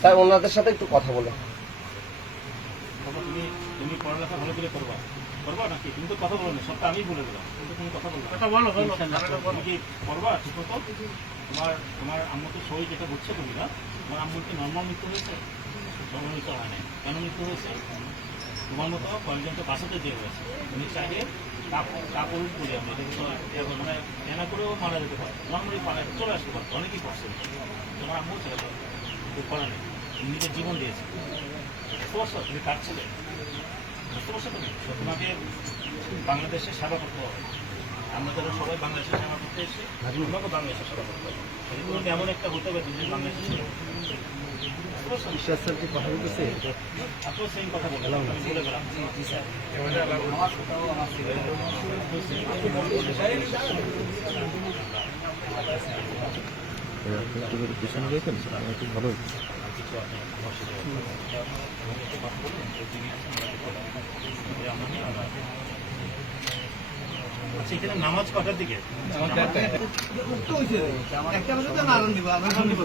Sir ওনাদের সাথে একটু কথা বলে। তুমি তুমি পড়ালেখা ভালো করে করবা। করবা নাকি? তুমি তো কথা বলো না সবটা আমি বলে দিলাম কিন্তু তুমি কথা বলবা কথা বলো বলো। কি করবা? ঠিক মতো? তোমার তোমার আম্মু তো সই যেটা বুঝছ তুমি না? তোমার আম্মুর কি নর্মাল মৃত্যু হয়েছে? নর্মাল মৃত্যু হয় নাই। কেন মৃত্যু হয়েছে? তোমার মতো কয়েকজনকে বাসাতে দিয়ে হয়েছে। তুমি চাইলে কাপড় কাপড় বলি আমরা মানে এনা করেও মারা যেতে পারে। নর্মালি পারে চলে আসতে পারে। অনেকেই করছে তোমার আম্মু ছেলে করা নেই। তুমি নিজের জীবন দিয়েছে। সমস্যা তুমি কার ছেলে? সমস্যা তুমি? তো তোমাকে বাংলাদেশে সেবা করতে হবে। আমরা যারা সবাই বাংলাদেশে সেবা করতে এসেছি তোমাকে বাংলাদেশে সেবা করতে হবে। তোমাকে এমন একটা হতে হবে তুমি বাংলাদেশে সেবা করতে বিশ্বাস স্যার। কি কথা বলতেছে আচ্ছা নামাজ কটার দিকে। একটা তো নারায়ণ দিব